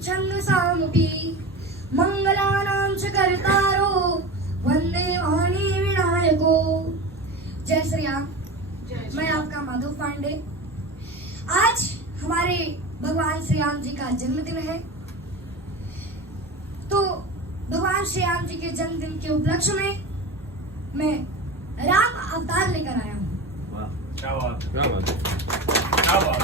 छन्दसामपि मंगलानां च कर्तारो वंदे वाणी विनायको। जय श्री राम। मैं आपका माधव पांडे। आज हमारे भगवान श्री राम जी का जन्मदिन है, तो भगवान श्री राम जी के जन्मदिन के उपलक्ष्य में मैं राम अवतार लेकर आया हूँ। क्या बात, क्या बात, क्या बात।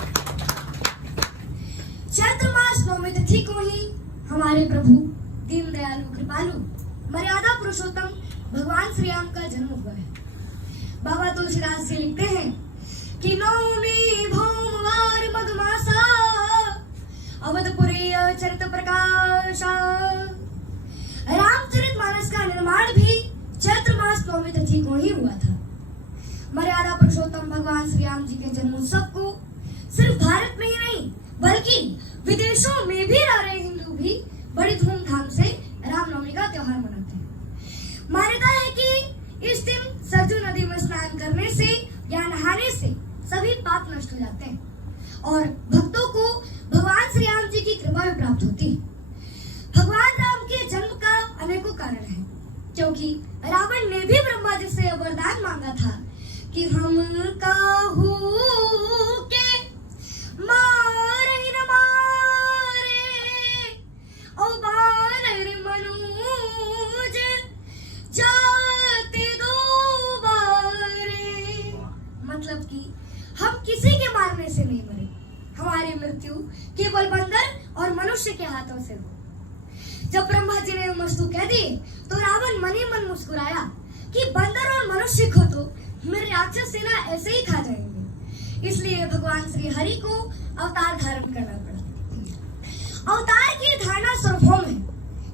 चैत्र मास नवमी तिथि को ही हमारे प्रभु दीन दयालु कृपालु मर्यादा पुरुषोत्तम भगवान श्री राम का जन्म हुआ है। बाबा तुलसीदास जी लिखते हैं कि नवमी भौमवार मघ मासा अवधपुरी चरित प्रकाशा। रामचरितमानस का निर्माण भी चैत्र मास नवमी तिथि को ही हुआ था। मर्यादा पुरुषोत्तम भगवान श्री राम जी के जन्म उत्सव को सिर्फ भारत में ही नहीं बल्कि विदेशों में भी रह रहे हिंदू भी बड़ी धूमधाम से रामनवमी का त्योहार मनाते हैं। मान्यता है कि इस दिन सरजू नदी में स्नान करने से या नहाने से सभी पाप नष्ट हो जाते हैं और भक्तों को भगवान श्री राम जी की कृपा भी प्राप्त होती है। भगवान राम के जन्म का अनेकों कारण है, क्योंकि रावण ने भी ब्रह्मा जी से वरदान मांगा था कि हम काहू के मारे न मारे ओ बानर मनुज जाते दो बारे। मतलब कि हम किसी के मारने से नहीं मरे, हमारी मृत्यु केवल बंदर और मनुष्य के हाथों से हो। जब ब्रह्मा जी ने मस्तु कह दिए तो रावण मन ही मन मुस्कुराया कि बंदर और मनुष्य को तो मेरे राक्षस सेना ऐसे ही खा जाएंगे। इसलिए भगवान श्री हरि को अवतार धारण करना पड़ा। अवतार की धारणा सार्वभौम है।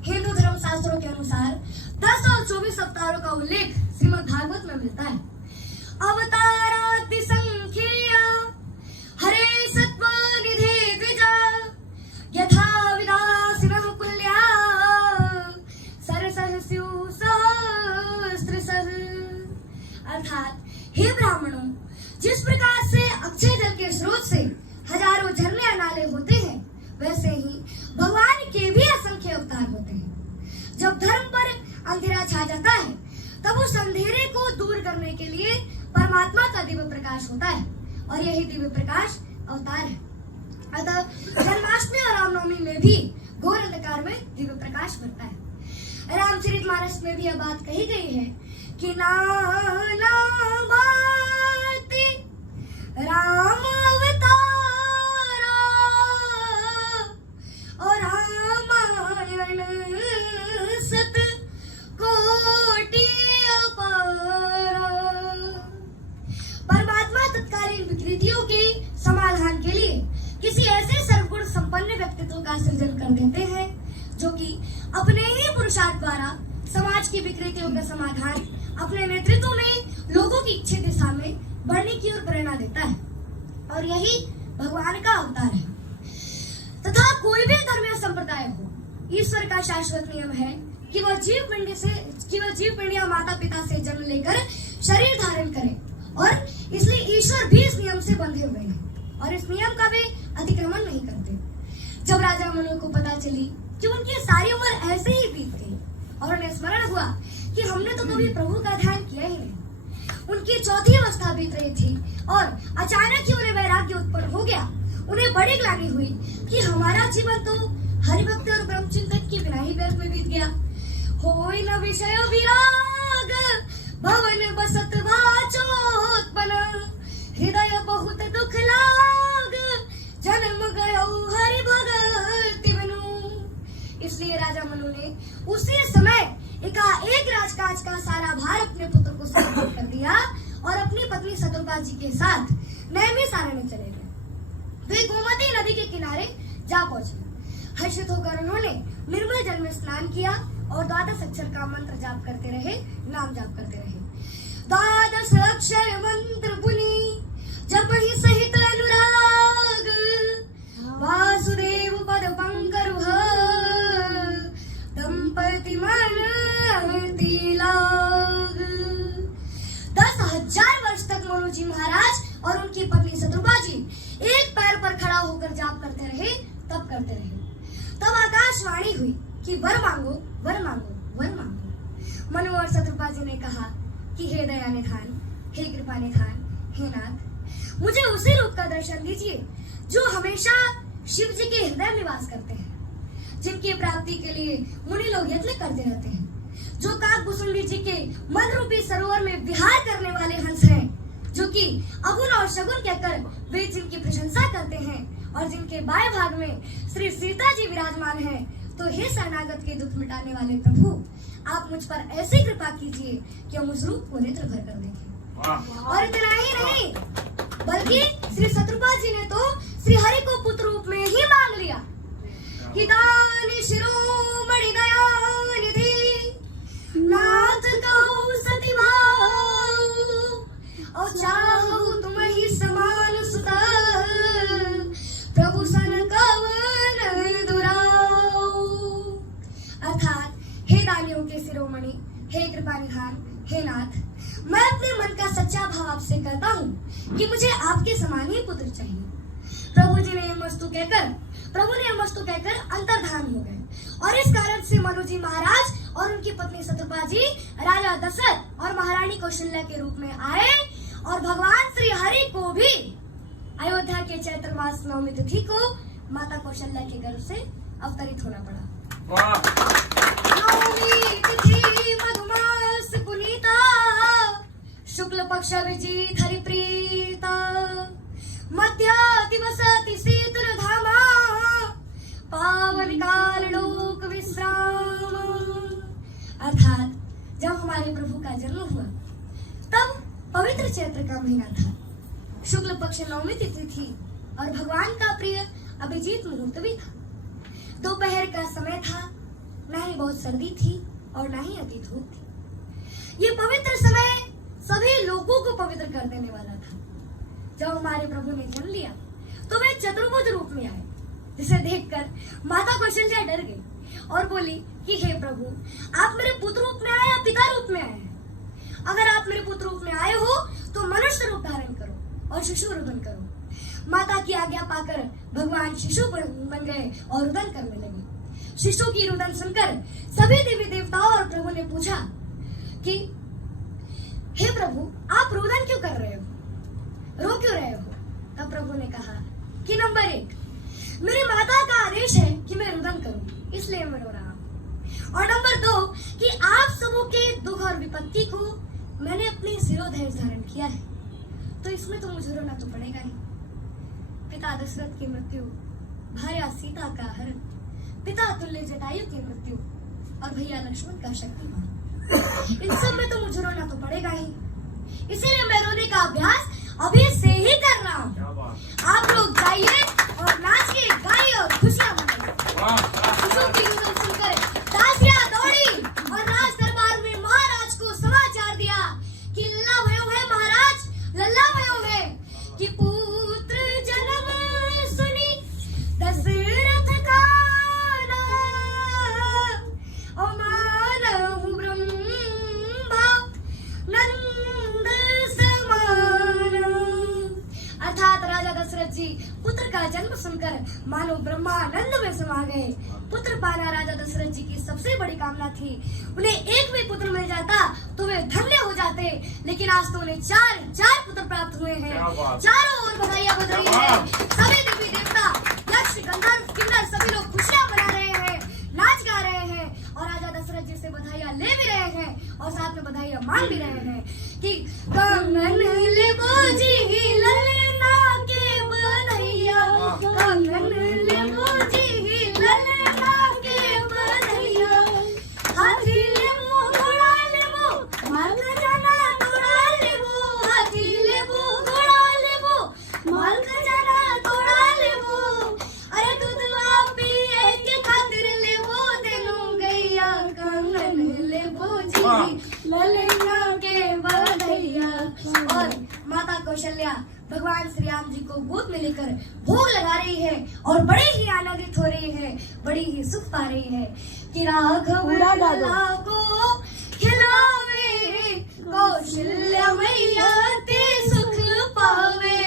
हिंदू धर्म शास्त्रों के अनुसार 10 और 24 अवतारों का उल्लेख श्रीमद् भागवत में मिलता है। अवतारादि संख्या हरे सत्व निधे द्विजा यथा विदासिनः कुल्या सरसः स्युः सहस्रशः। अर्थात हे ब्राह्मणों, जिस प्रकार से अक्षय जल के स्रोत से हजारों झरने या नाले होते हैं, वैसे ही भगवान के भी असंख्य अवतार होते हैं। जब धर्म पर अंधेरा छा जाता है तब उस अंधेरे को दूर करने के लिए परमात्मा का दिव्य प्रकाश होता है और यही दिव्य प्रकाश अवतार है। अतः जन्माष्टमी और रामनवमी में भी घोर अंधकार में दिव्य प्रकाश बनता है। रामचरितमानस में भी यह बात कही गई है कि नाना भांति राम अवतारा और रामायण सत कोटि अपारा। परमात्मा तत्कालीन विकृतियों के समाधान के लिए किसी ऐसे सर्वगुण संपन्न व्यक्तित्व का सृजन कर देते हैं जो कि अपने ही पुरुषार्थ द्वारा समाज की विकृतियों का समाधान अपने नेतृत्व में लोगों की इच्छित दिशा में बढ़ने की ओर प्रेरणा देता है और यही भगवान का अवतार है। तथा कोई भी धर्म या संप्रदाय हो, ईश्वर का शाश्वत नियम है कि वह जीव पिंडिया माता पिता से जन्म लेकर शरीर धारण करे और इसलिए ईश्वर भी इस नियम से बंधे हुए हैं और इस नियम का वे अतिक्रमण नहीं करते। जब राजा मनु को पता चली कि उनकी सारी उम्र ऐसे ही बीत गई और उन्हें स्मरण हुआ कि हमने तो कभी प्रभु का ध्यान किया ही नहीं। उनकी चौथी अवस्था बीत रही थी और अचानक ही उन्हें वैराग्य उत्पन्न हो गया। उन्हें बड़ी ग्लानि हुई कि हमारा जीवन तो हरिभक्ति और ब्रह्म चिंतन के बिना ही व्यर्थ में बीत गया। होय न विषय विराग भवन बसत वाचोत्पन्न हृदय बहुत दुख लाग जन्म गयो हरि भगति बिनु। इसलिए राजा मनु ने उसी समय एकाएक राजकाज का सारा भार अपने पुत्र को समर्पित कर दिया और अपनी पत्नी शत्रुपा जी के साथ नैमिषारण्य चले गए। वे गोमती नदी के किनारे जा पहुंचे। हर्षित होकर उन्होंने निर्मल जल में स्नान किया और 12 अक्षर का मंत्र जाप करते रहे, नाम जाप करते रहे। 12 अक्षर मंत्र पुनि जप ही सहित अनुराग वासुदेव पद पंकरुह दंपति मन तिलाग। 10,000 वर्ष तक मनु जी महाराज और उनकी पत्नी शत्रुपा जी एक पैर पर खड़ा होकर जाप करते रहे, तब करते रहे। तब आकाशवाणी हुई कि वर मांगो वर मांगो वर मांगो। मनु और शत्रुपा जी ने कहा कि हे दया निधान, हे कृपा निधान, हे नाथ, मुझे उसी रूप का दर्शन दीजिए जो हमेशा शिव जी के हृदय में निवास करते हैं, जिनकी प्राप्ति के लिए मुनि लोग यत्न करते रहते हैं, जो काकभूषुंडी जी के मन रूपी सरोवर में विहार करने वाले हंस हैं, जो कि अगुन और शगुन कहकर वे जिनकी प्रशंसा करते हैं और जिनके बाएं भाग में श्री सीता जी विराजमान हैं। तो हे शरणागत के दुख मिटाने वाले प्रभु, आप मुझ पर ऐसी कृपा कीजिए कि हम उस रूप को नेत्र भर कर देखें। और इतना ही नहीं, बल्कि श्री शत्रुपा जी ने तो श्री हरि को पुत्र रूप में ही मांग लिया कि दानी शिरोमणि दयानिधि नाथ कहो सती भाव और चाहो तुम ही समान सुत प्रभु सन कवन दुराओ। अर्थात हे दानियों के शिरोमणि, हे कृपा निधान, हे नाथ, मैं अपने मन का सच्चा भाव आपसे कहता हूँ कि मुझे आपके समान ही पुत्र चाहिए। प्रभु ने यह मस्तु कहकर अंतर्धान हो गए और इस कारण से मनु जी महाराज और उनकी पत्नी शत्रुपा जी राजा दशरथ और महारानी कौशल्या के रूप में आए और भगवान श्री हरि को भी अयोध्या के चैत्र मास नवमी तिथि को माता कौशल्या के गर्भ से अवतरित होना पड़ा। नवमी तिथि मधुमास पुनीता शुक्ल पक्ष विजित हरि प्रीता मध्या दिवस शीतल धामा पावन काल लोक विश्राम। अर्थात जब हमारे प्रभु का जन्म हुआ तब पवित्र चैत्र का महीना था, शुक्ल पक्ष नवमी तिथि थी और भगवान का प्रिय अभिजीत मुहूर्त भी था। दोपहर का समय था, न ही बहुत सर्दी थी और न ही अति धूप थी। ये पवित्र समय सभी लोगों को पवित्र कर देने वाला था। जब हमारे प्रभु ने जन्म लिया तो वे चतुर्भुज रूप में आए, जिसे देखकर माता कौशल्या डर गई और बोली कि हे प्रभु, आप मेरे पुत्र रूप में आए या पिता रूप में आए हैं? अगर आप मेरे पुत्र रूप में आए हो तो मनुष्य रूप धारण करो और शिशु रुदन करो। माता की आज्ञा पाकर भगवान शिशु बन गए और रुदन करने लगे। शिशु की रुदन सुनकर सभी देवी देवताओं और प्रभु ने पूछा कि हे प्रभु, आप रुदन क्यों कर रहे हो, रो क्यों रहे हो? तब प्रभु ने कहा कि नंबर 1, मेरी माता का आदेश है कि मैं रुदन करूं, इसलिए मैं रो रहा हूं। और नंबर 2 कि आप सबों के दुख और विपत्ति को मैंने अपने सिरोधैर्य धारण किया है, तो इसमें तो मुझे रोना तो पड़ेगा ही। पिता दशरथ की मृत्यु, भार्या सीता का हरण, पिता तुल्य जटायु की मृत्यु और भैया लक्ष्मण का शक्तिमान, इन सब में तो मुझे रोना तो पड़ेगा ही। इसीलिए मैं रोने का अभ्यास अभी से ही कर रहा हूँ। आप लोग जाइए और नाचिए, गाइए और खुशियां मनाइए। शिशु की रुदन सुनकर दासियां दौड़ी और राज दरबार में महाराज को समाचार दिया कि लल्ला भयो है महाराज, लल्ला भयो है कि पुत्र जन्म सुनी दशरथ का ओ मानहु ब्रह्मा नंद समान। अर्थात राजा दशरथ जी पुत्र का जन्म सुनकर मानो ब्रह्मानंद में समा गए। पुत्र पाना राजा दशरथ जी की सबसे बड़ी कामना थी। उन्हें एक भी पुत्र मिल जाता तो वे धन्य हो जाते, लेकिन आज तो उन्हें चार पुत्र प्राप्त हुए हैं। चारों ओर बधाइयां बज रही है। सभी देवी देवता, यक्ष, गंधर्व, किन्नर सभी लोग खुशियां मना रहे हैं, नाच गा रहे हैं और राजा दशरथ जी से बधाइयां ले भी रहे हैं और साथ में बधाइयां मांग भी रहे हैं कि कंगन ले बोझी ललना के बधाइया, कंगन ले बोझी ललना के बधाइया, हाथी ले वो घोड़ा ले वो माल खजाना तोड़ा ले वो, हाथी ले वो घोड़ा ले वो माल खजाना तोड़ा ले वो, अरे दूध पिए के खातिर ले वो तेनू गैया, कंगन ले बोझी ललना के बधाइया। और माता कौशल्या भगवान श्री राम जी को गोद में लेकर भोग लगा रही है और बड़े ही आनंदित हो रही है, बड़ी ही सुख पा रही है कि राघव लला को खिलावे कौशल्या मैया ते सुख पावे,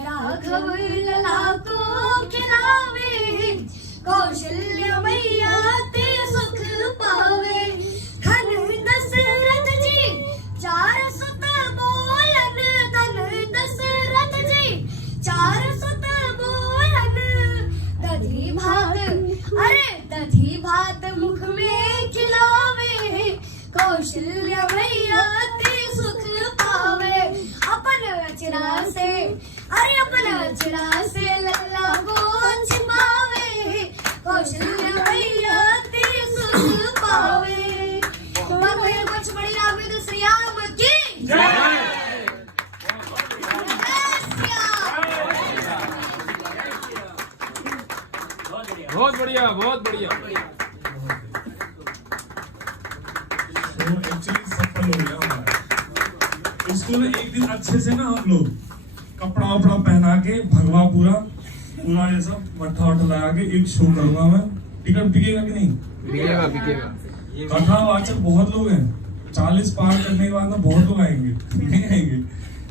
राघव लला को खिलावे कौशल्या मैया कौशल्या मैया ते सुख पावे अपन अचरा से, अरे अपन अचरा से लल्ला को छिपावे, कौशल्या मैया ते सुख पावे। भगवान कुछ बड़ी आवे तो श्री राम की जय। बहुत बढ़िया, बहुत बढ़िया। तो एक्चुअली सफल हो गया हमारा। इसको ना एक दिन अच्छे से ना हम लोग कपड़ा वपड़ा पहना के भगवा पूरा ये सब मट्ठा वट्ठा लगा के एक शो करूंगा मैं। टिकट बिकेगा कि नहीं? बिकेगा, बिकेगा। कथावाचक बहुत लोग हैं, 40 पार करने के बाद ना बहुत लोग आएंगे, नहीं आएंगे।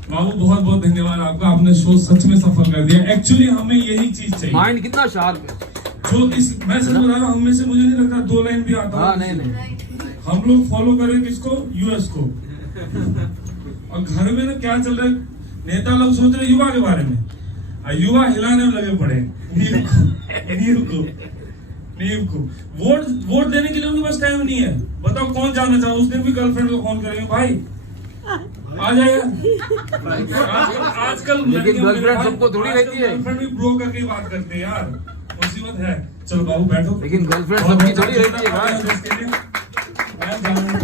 बाबू बहुत बहुत धन्यवाद आपका, आपने शो सच में सफल कर दिया। एक्चुअली हमें यही चीज चाहिए। माइंड कितना शार्प है। जो इस मैं सच बता रहा हूँ, हम में से मुझे नहीं लगता 2 लाइन भी आता हाँ, होगा। नहीं नहीं। हम लोग फॉलो करें किसको? यूएस को। और घर में ना क्या चल रहा है, नेता लोग सोच रहे युवा के बारे में, और युवा हिलाने में लगे पड़े नींव को। वोट देने के लिए उनके पास टाइम नहीं है। बताओ कौन जाना चाहे, उस दिन भी गर्लफ्रेंड को फोन करेंगे, भाई आ जाएगा। आजकल लेकिन गर्लफ्रेंड सबको थोड़ी रहती है। गर्लफ्रेंड भी ब्रो करके बात करते हैं यार, मुसीबत है। चलो बाबू बैठो। लेकिन गर्लफ्रेंड सबकी थोड़ी रहती है भाई। मैं जाऊं।